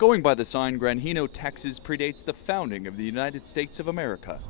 Going by the sign, Granjeno, Texas predates the founding of the United States of America.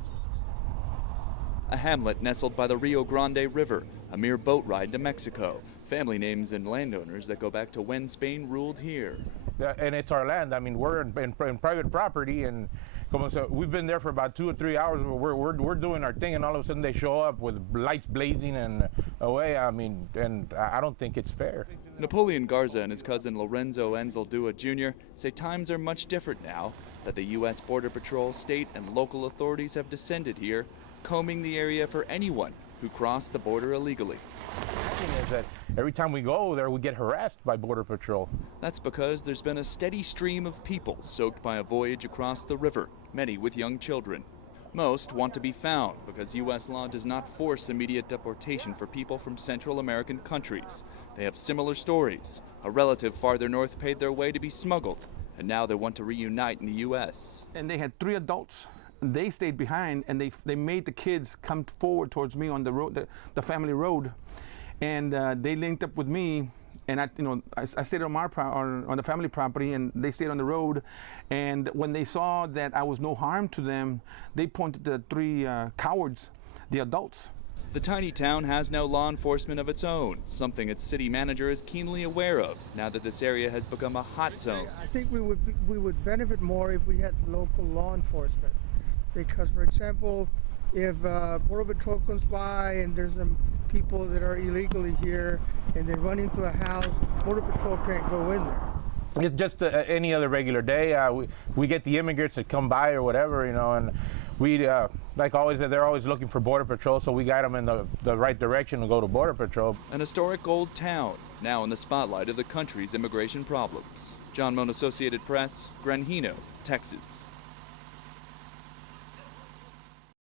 A hamlet nestled by the Rio Grande River, a mere boat ride to Mexico. Family names and landowners that go back to when Spain ruled here. Yeah, and it's our land. I mean, we're in private property, and so we've been there for about 2 or 3 hours. We're doing our thing, and all of a sudden they show up with lights blazing and away. I mean, and I don't think it's fair. Napoleon Garza and his cousin Lorenzo ANZALDUA Jr. say times are much different now, that the U.S. Border Patrol, state, and local authorities have descended here, combing the area for anyone who crossed the border illegally. The thing is that every time we go there, we get harassed by Border Patrol. That's because there's been a steady stream of people soaked by a voyage across the river, many with young children. Most want to be found because U.S. law does not force immediate deportation for people from Central American countries. They have similar stories. A relative farther north paid their way to be smuggled, and now they want to reunite in the U.S. And they had 3 adults. They stayed behind, and they made the kids come forward towards me on the road, the family road, and they linked up with me. And I stayed on on the family property, and they stayed on the road. And when they saw that I was no harm to them, they pointed the 3 cowards, the adults. The tiny town has no law enforcement of its own, something its city manager is keenly aware of now that this area has become a hot zone. I think we would benefit more if we had local law enforcement. Because, for example, if Border Patrol comes by and there's some people that are illegally here and they run into a house, Border Patrol can't go in there. It's just any other regular day. We get the immigrants that come by or whatever, and we, like always, they're always looking for Border Patrol, so we guide them in the right direction to go to Border Patrol. An historic old town, now in the spotlight of the country's immigration problems. John Moan, Associated Press, Granjeno, Texas.